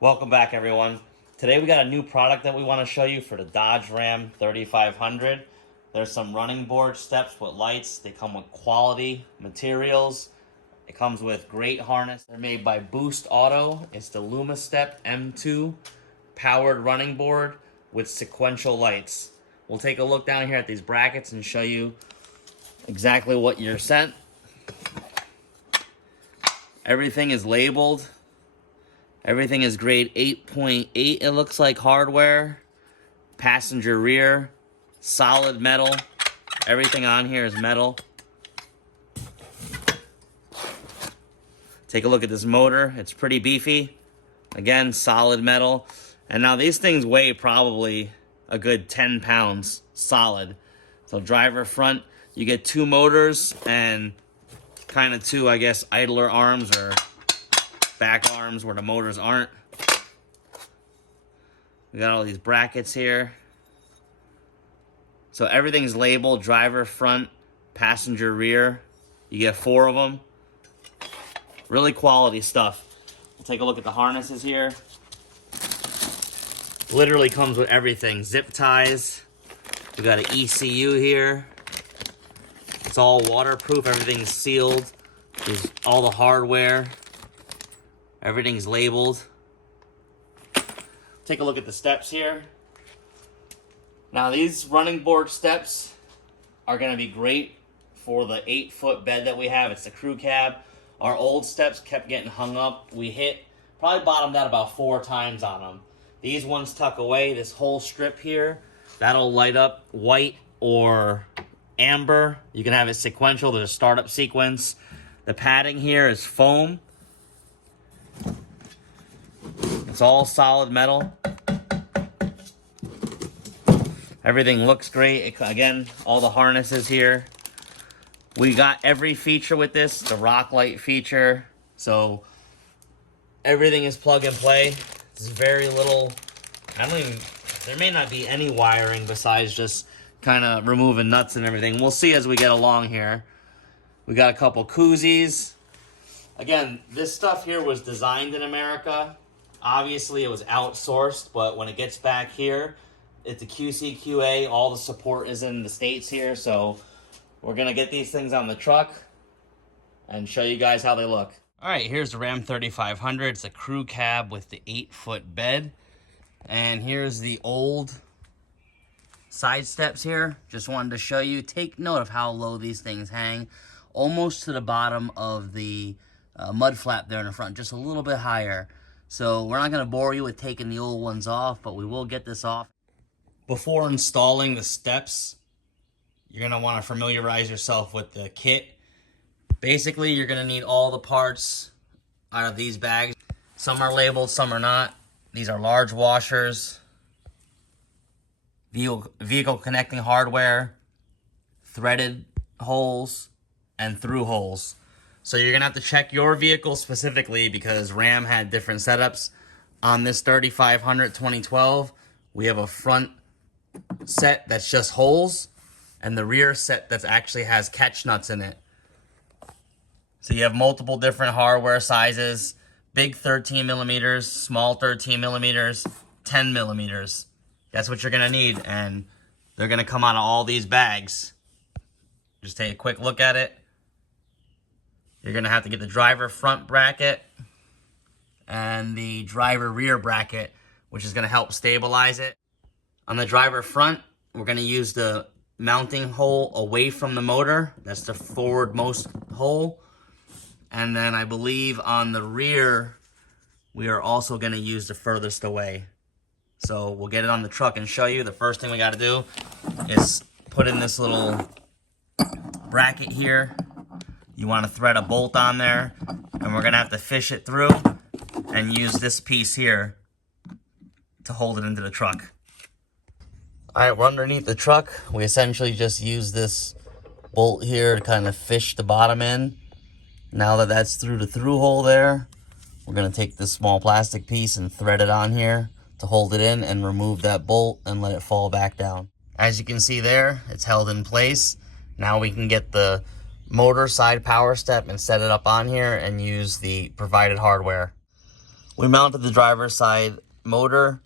Welcome back, everyone. Today we got a new product that we want to show you for the Dodge Ram 3500. There's some running board steps with lights. They come with quality materials. It comes with great harness. They're made by Boost Auto. It's the Lumastep M2 powered running board with sequential lights. We'll take a look down here at these brackets and show you exactly what you're sent. Everything is labeled. Everything is grade 8.8, it looks like, hardware. Passenger rear, solid metal. Everything on here is metal. Take a look at this motor. It's pretty beefy. Again, solid metal. And now these things weigh probably a good 10 pounds solid. So driver front, you get two motors and kind of two, I guess, idler arms or back arms where the motors aren't. We got all these brackets here. So everything's labeled: driver front, passenger rear. You get 4 of them. Really quality stuff. We'll take a look at the harnesses here. Literally comes with everything. Zip ties. We got an ECU here. It's all waterproof. Everything's sealed. There's all the hardware. Everything's labeled. Take a look at the steps here. Now these running board steps are going to be great for the 8-foot bed that we have. It's the crew cab. Our old steps kept getting hung up. We probably bottomed out about 4 times on them. These ones tuck away. This whole strip here, that'll light up white or amber. You can have it sequential. There's a startup sequence. The padding here is foam. It's all solid metal. Everything looks great. Again, all the harnesses here. We got every feature with this. The rock light feature. So everything is plug and play. It's very little. There may not be any wiring besides just kind of removing nuts and everything. We'll see as we get along here. We got a couple koozies. Again, this stuff here was designed in America. Obviously, it was outsourced, but when it gets back here, it's a QC, QA. All the support is in the States here, so we're going to get these things on the truck and show you guys how they look. All right, here's the Ram 3500. It's a crew cab with the 8-foot bed. And here's the old side steps here. Just wanted to show you. Take note of how low these things hang. Almost to the bottom of the mud flap there in the front, just a little bit higher. So we're not going to bore you with taking the old ones off, but we will get this off. Before installing the steps, you're going to want to familiarize yourself with the kit. Basically, you're going to need all the parts out of these bags. Some are labeled, some are not. These are large washers, vehicle connecting hardware, threaded holes, and through holes. So you're going to have to check your vehicle specifically because Ram had different setups. On this 3500 2012, we have a front set that's just holes and the rear set that actually has catch nuts in it. So you have multiple different hardware sizes: big 13 millimeters, small 13 millimeters, 10 millimeters. That's what you're going to need, and they're going to come out of all these bags. Just take a quick look at it. You're going to have to get the driver front bracket and the driver rear bracket, which is going to help stabilize it. On the driver front, we're going to use the mounting hole away from the motor. That's the forwardmost hole. And then I believe on the rear, we are also going to use the furthest away. So we'll get it on the truck and show you. The first thing we got to do is put in this little bracket here. You want to thread a bolt on there, and we're going to have to fish it through and use this piece here to hold it into the truck. All right, we're underneath the truck. We essentially just use this bolt here to kind of fish the bottom in. Now that that's through the through hole there, we're going to take this small plastic piece and thread it on here to hold it in and remove that bolt and let it fall back down. As you can see there, it's held in place. Now we can get the motor side power step and set it up on here and use the provided hardware. We mounted the driver's side motor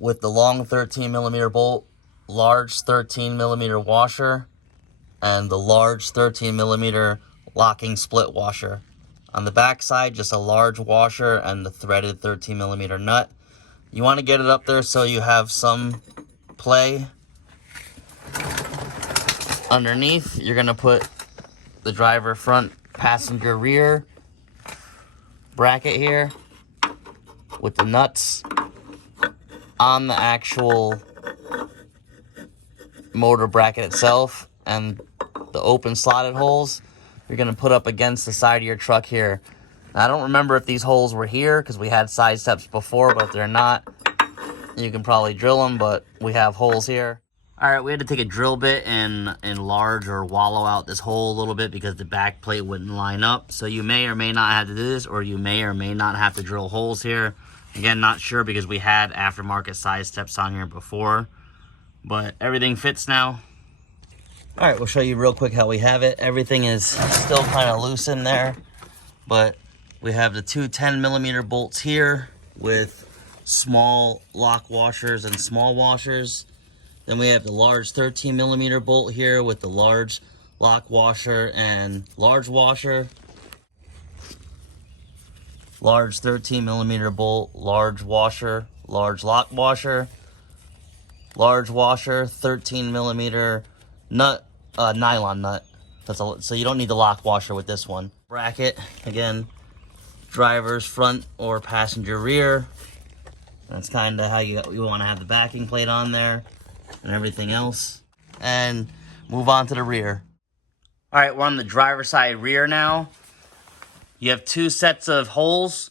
with the long 13mm bolt, large 13mm washer, and the large 13mm locking split washer. On the back side, just a large washer and the threaded 13mm nut. You want to get it up there so you have some play. Underneath, you're going to put the driver front, passenger rear bracket here with the nuts on the actual motor bracket itself, and the open slotted holes you're going to put up against the side of your truck here. Now, I don't remember if these holes were here because we had side steps before, but if they're not, you can probably drill them, but we have holes here. All right, we had to take a drill bit and enlarge or wallow out this hole a little bit because the back plate wouldn't line up. So you may or may not have to do this, or you may or may not have to drill holes here. Again, not sure because we had aftermarket side steps on here before, but everything fits now. All right, we'll show you real quick how we have it. Everything is still kind of loose in there, but we have the two 10mm bolts here with small lock washers and small washers. Then we have the large 13mm bolt here with the large lock washer and large washer. Large 13mm bolt, large washer, large lock washer. Large washer, 13mm nut, nylon nut. So you don't need the lock washer with this one. Bracket, again, driver's front or passenger rear. That's kind of how you want to have the backing plate on there and everything else. And move on to the rear. All right, we're on the driver's side rear now. You have two sets of holes.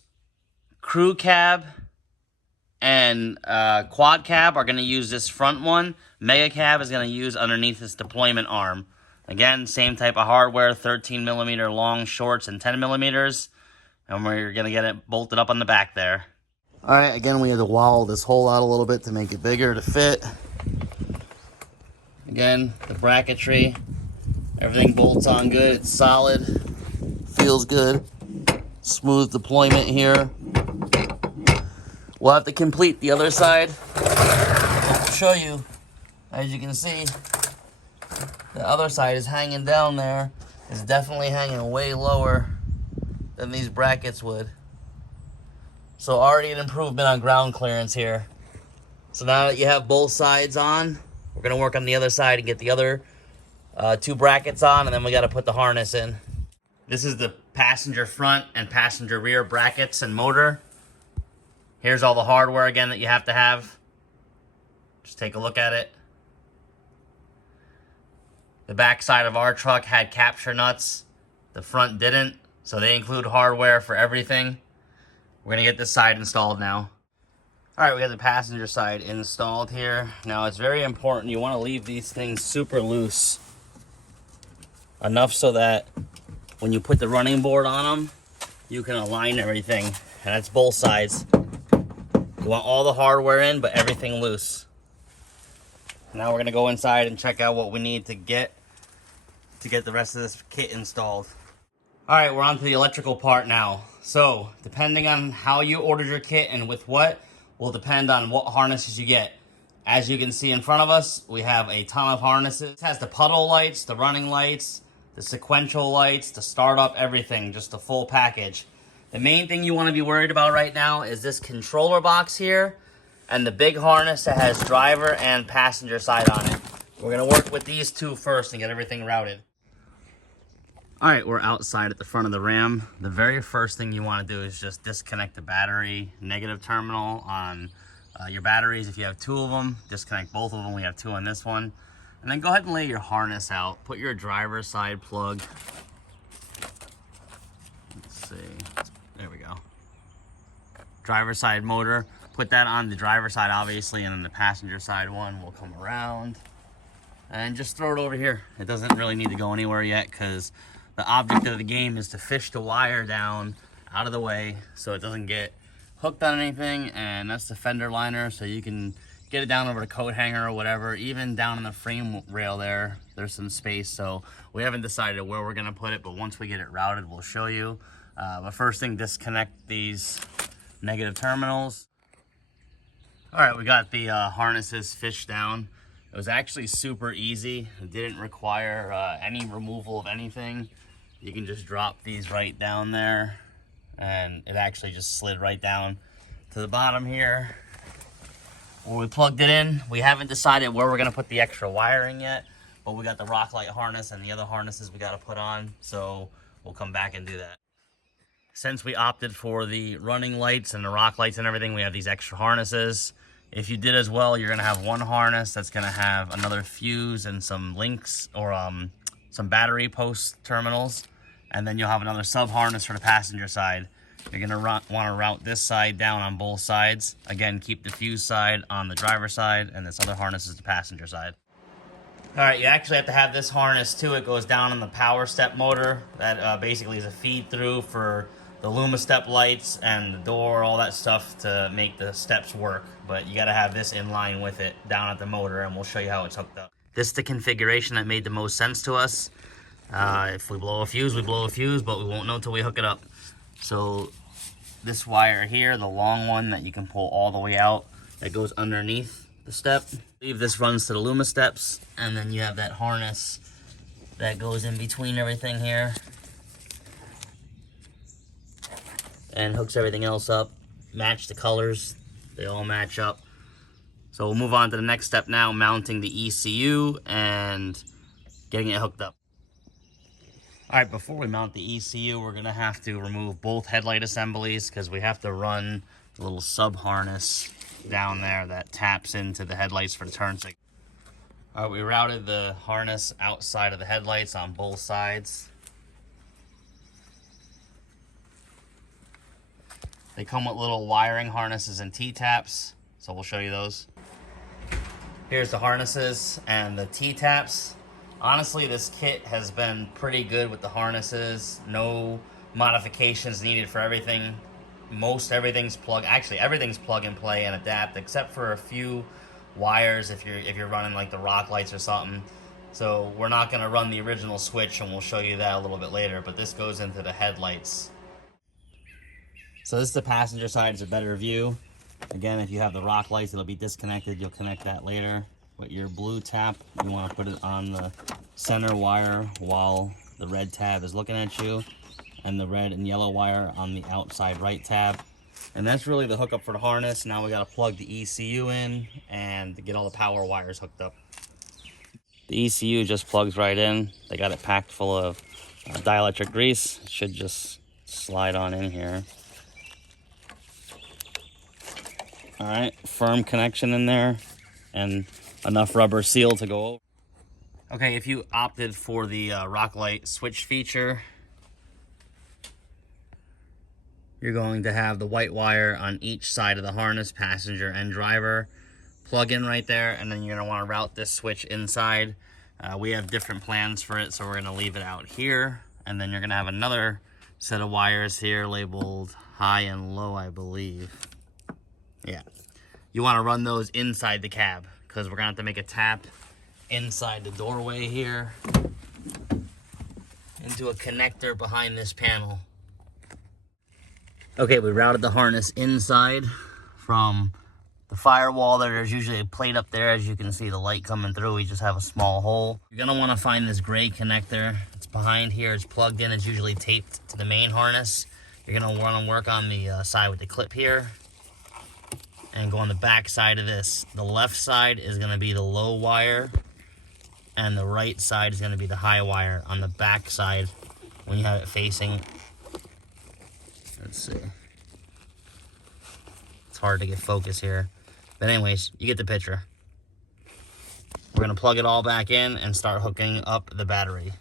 Crew cab and quad cab are going to use this front one. Mega cab is going to use underneath this deployment arm. Again, same type of hardware, 13mm long shorts and 10mm. And we're going to get it bolted up on the back there. All right, again, we had to wallow this hole out a little bit to make it bigger to fit. Again, the bracketry, everything bolts on good. It's solid, feels good. Smooth deployment here. We'll have to complete the other side. I'll show you. As you can see, the other side is hanging down there. It's definitely hanging way lower than these brackets would. So already an improvement on ground clearance here. So now that you have both sides on, we're gonna work on the other side and get the other two brackets on, and then we gotta put the harness in. This is the passenger front and passenger rear brackets and motor. Here's all the hardware again that you have to have. Just take a look at it. The back side of our truck had capture nuts. The front didn't, so they include hardware for everything. We're gonna get this side installed now. All right, we got the passenger side installed here. Now it's very important, you wanna leave these things super loose. Enough so that when you put the running board on them, you can align everything. And that's both sides. You want all the hardware in, but everything loose. Now we're gonna go inside and check out what we need to get the rest of this kit installed. All right, we're on to the electrical part now. So, depending on how you ordered your kit and with what, will depend on what harnesses you get. As you can see in front of us, we have a ton of harnesses. It has the puddle lights, the running lights, the sequential lights, the startup, everything, just a full package. The main thing you want to be worried about right now is this controller box here and the big harness that has driver and passenger side on it. We're going to work with these two first and get everything routed. All right, we're outside at the front of the Ram. The very first thing you want to do is just disconnect the battery negative terminal on your batteries. If you have two of them, disconnect both of them. We have two on this one. And then go ahead and lay your harness out. Put your driver's side plug. Let's see. There we go. Driver's side motor. Put that on the driver's side, obviously, and then the passenger side one will come around. And just throw it over here. It doesn't really need to go anywhere yet because the object of the game is to fish the wire down out of the way so it doesn't get hooked on anything. And that's the fender liner, so you can get it down over the coat hanger or whatever. Even down in the frame rail there's some space. So we haven't decided where we're gonna put it, but once we get it routed, we'll show you. But first thing, disconnect these negative terminals. All right, we got the harnesses fished down. It was actually super easy. It didn't require any removal of anything. You can just drop these right down there, and it actually just slid right down to the bottom here. When we plugged it in, we haven't decided where we're gonna put the extra wiring yet, but we got the rock light harness and the other harnesses we gotta put on, so we'll come back and do that. Since we opted for the running lights and the rock lights and everything, we have these extra harnesses. If you did as well, you're gonna have one harness that's gonna have another fuse and some links or some battery post terminals, and then you'll have another sub harness for the passenger side. You're gonna wanna route this side down on both sides. Again, keep the fuse side on the driver's side, and this other harness is the passenger side. All right, you actually have to have this harness too. It goes down on the power step motor. That basically is a feed through for the Lumastep lights and the door, all that stuff to make the steps work. But you gotta have this in line with it down at the motor, and we'll show you how it's hooked up. This is the configuration that made the most sense to us. If we blow a fuse, we blow a fuse, but we won't know until we hook it up. So this wire here, the long one that you can pull all the way out, that goes underneath the step. This runs to the Lumasteps, and then you have that harness that goes in between everything here and hooks everything else up. Match the colors, they all match up. So we'll move on to the next step now, mounting the ECU and getting it hooked up. All right, before we mount the ECU, we're gonna have to remove both headlight assemblies because we have to run the little sub harness down there that taps into the headlights for the turn signal. All right, we routed the harness outside of the headlights on both sides. They come with little wiring harnesses and T-taps, so we'll show you those. Here's the harnesses and the T-taps. Honestly, this kit has been pretty good with the harnesses. No modifications needed for everything. Everything's plug and play and adapt, except for a few wires if you're running like the rock lights or something. So we're not gonna run the original switch, and we'll show you that a little bit later, but this goes into the headlights. So this is the passenger side, it's a better view. Again, if you have the rock lights, it'll be disconnected. You'll connect that later. With your blue tap, you want to put it on the center wire while the red tab is looking at you, and the red and yellow wire on the outside right tab. And that's really the hookup for the harness. Now we got to plug the ECU in and get all the power wires hooked up. The ECU just plugs right in. They got it packed full of dielectric grease. It should just slide on in here. All right, firm connection in there and enough rubber seal to go over. Okay, if you opted for the rock light switch feature, you're going to have the white wire on each side of the harness, passenger and driver. Plug in right there, and then you're gonna wanna route this switch inside. We have different plans for it, so we're gonna leave it out here. And then you're gonna have another set of wires here labeled high and low, I believe. Yeah, you wanna run those inside the cab, because we're gonna have to make a tap inside the doorway here into a connector behind this panel. Okay, we routed the harness inside from the firewall. There's usually a plate up there. As you can see, the light coming through, we just have a small hole. You're gonna wanna find this gray connector. It's behind here, it's plugged in, it's usually taped to the main harness. You're gonna wanna work on the side with the clip here and go on the back side of this. The left side is gonna be the low wire, and the right side is gonna be the high wire on the back side when you have it facing. Let's see. It's hard to get focus here. But anyways, you get the picture. We're gonna plug it all back in and start hooking up the battery.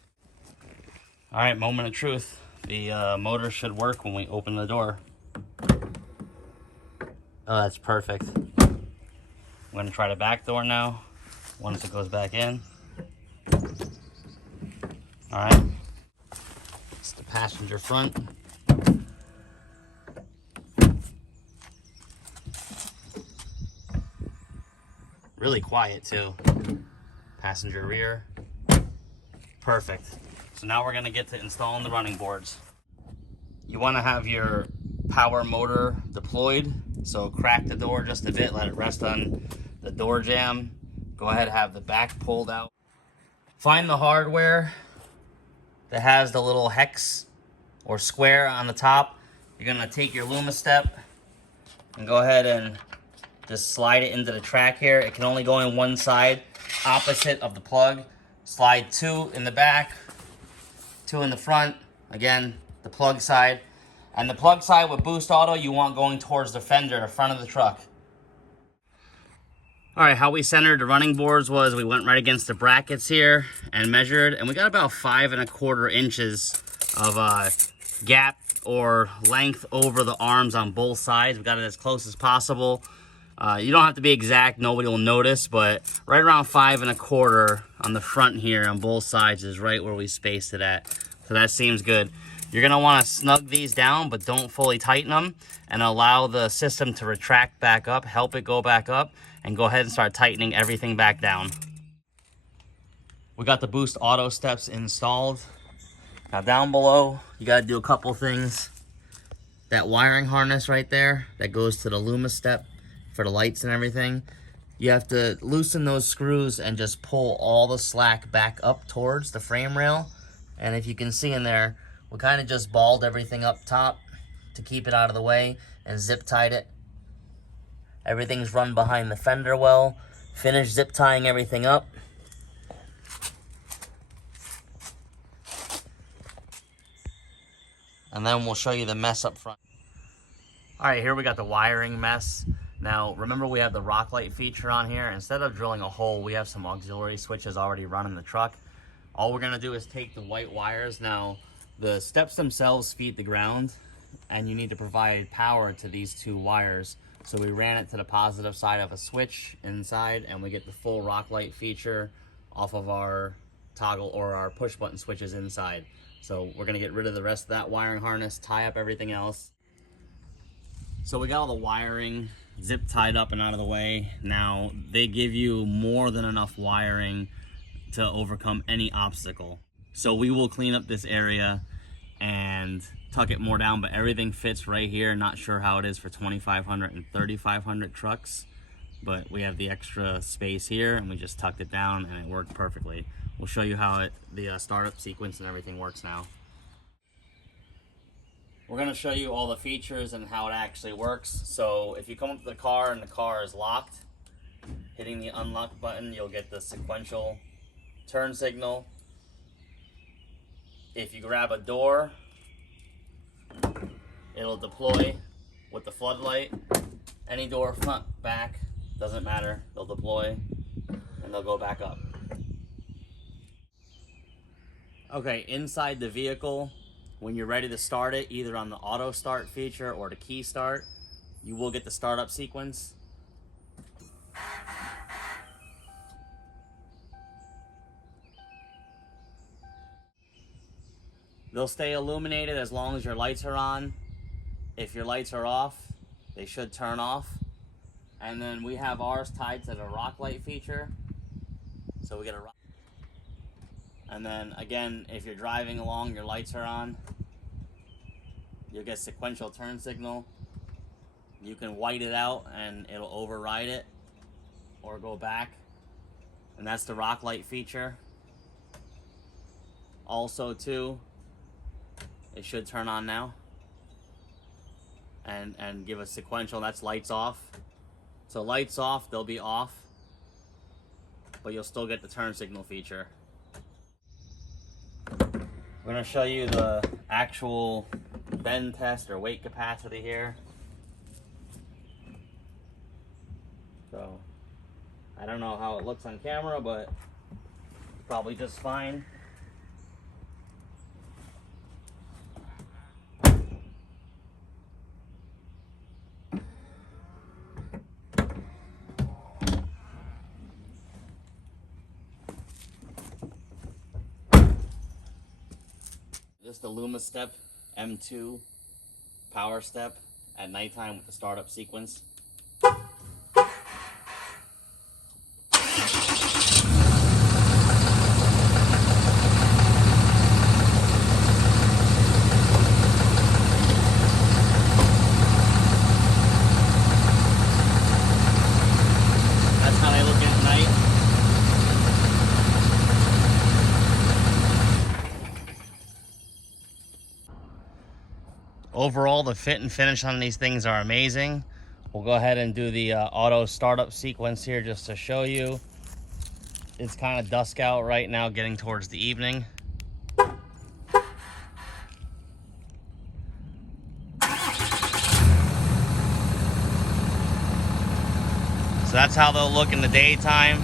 All right, moment of truth. The motor should work when we open the door. Oh, that's perfect. I'm gonna try the back door now, once it goes back in. All right, it's the passenger front. Really quiet too. Passenger rear. Perfect. So now we're gonna get to installing the running boards. You wanna have your power motor deployed. So crack the door just a bit, let it rest on the door jamb. Go ahead and have the back pulled out. Find the hardware that has the little hex or square on the top. You're gonna take your Lumastep and go ahead and just slide it into the track here. It can only go in one side, opposite of the plug. Slide 2 in the back, 2 in the front. Again, the plug side. And the plug side with Boost Auto, you want going towards the fender, the front of the truck. All right, how we centered the running boards was we went right against the brackets here and measured, and we got about 5 1/4 inches of gap or length over the arms on both sides. We got it as close as possible. You don't have to be exact, nobody will notice, but right around 5 1/4 on the front here on both sides is right where we spaced it at. So that seems good. You're gonna wanna snug these down, but don't fully tighten them, and allow the system to retract back up, help it go back up, and go ahead and start tightening everything back down. We got the Boost Auto steps installed. Now down below, you gotta do a couple things. That wiring harness right there, that goes to the Lumastep for the lights and everything. You have to loosen those screws and just pull all the slack back up towards the frame rail. And if you can see in there, we kind of just balled everything up top to keep it out of the way and zip tied it. Everything's run behind the fender well. Finish zip tying everything up. And then we'll show you the mess up front. All right, here we got the wiring mess. Now, remember we have the rock light feature on here. Instead of drilling a hole, we have some auxiliary switches already running the truck. All we're gonna do is take the white wires. Now, the steps themselves feed the ground, and you need to provide power to these 2 wires. So we ran it to the positive side of a switch inside, and we get the full rock light feature off of our toggle or our push button switches inside. So we're gonna get rid of the rest of that wiring harness, tie up everything else. So we got all the wiring zip tied up and out of the way. Now they give you more than enough wiring to overcome any obstacle. So we will clean up this area and tuck it more down, but everything fits right here. Not sure how it is for 2500 and 3500 trucks, but we have the extra space here and we just tucked it down and it worked perfectly. We'll show you how the startup sequence and everything works now. We're gonna show you all the features and how it actually works. So if you come up to the car and the car is locked, hitting the unlock button, you'll get the sequential turn signal. If you grab a door, it'll deploy with the floodlight. Any door, front, back, doesn't matter. They'll deploy and they'll go back up. Okay, inside the vehicle, when you're ready to start it, either on the auto start feature or the key start, you will get the startup sequence. They'll stay illuminated as long as your lights are on. If your lights are off, they should turn off. And then we have ours tied to the rock light feature. So we get a rock. And then again, if you're driving along, your lights are on, you'll get sequential turn signal. You can white it out and it'll override it or go back. And that's the rock light feature. Also too, it should turn on now and give a sequential. That's lights off. So lights off, they'll be off, but you'll still get the turn signal feature. We're gonna show you the actual bend test or weight capacity here. So I don't know how it looks on camera, but probably just fine. This is the Lumastep M2 power step at nighttime with the startup sequence. Overall, the fit and finish on these things are amazing. We'll go ahead and do the auto startup sequence here just to show you. It's kind of dusk out right now, getting towards the evening. So that's how they'll look in the daytime.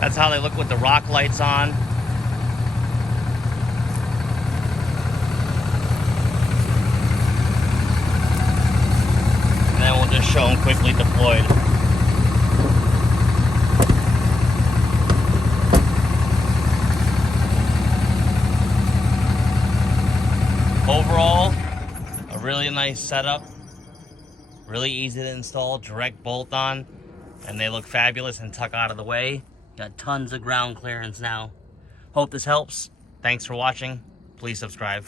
That's how they look with the rock lights on. And then we'll just show them quickly deployed. Overall, a really nice setup. Really easy to install, direct bolt on, and they look fabulous and tuck out of the way. Got tons of ground clearance now. Hope this helps. Thanks for watching. Please subscribe.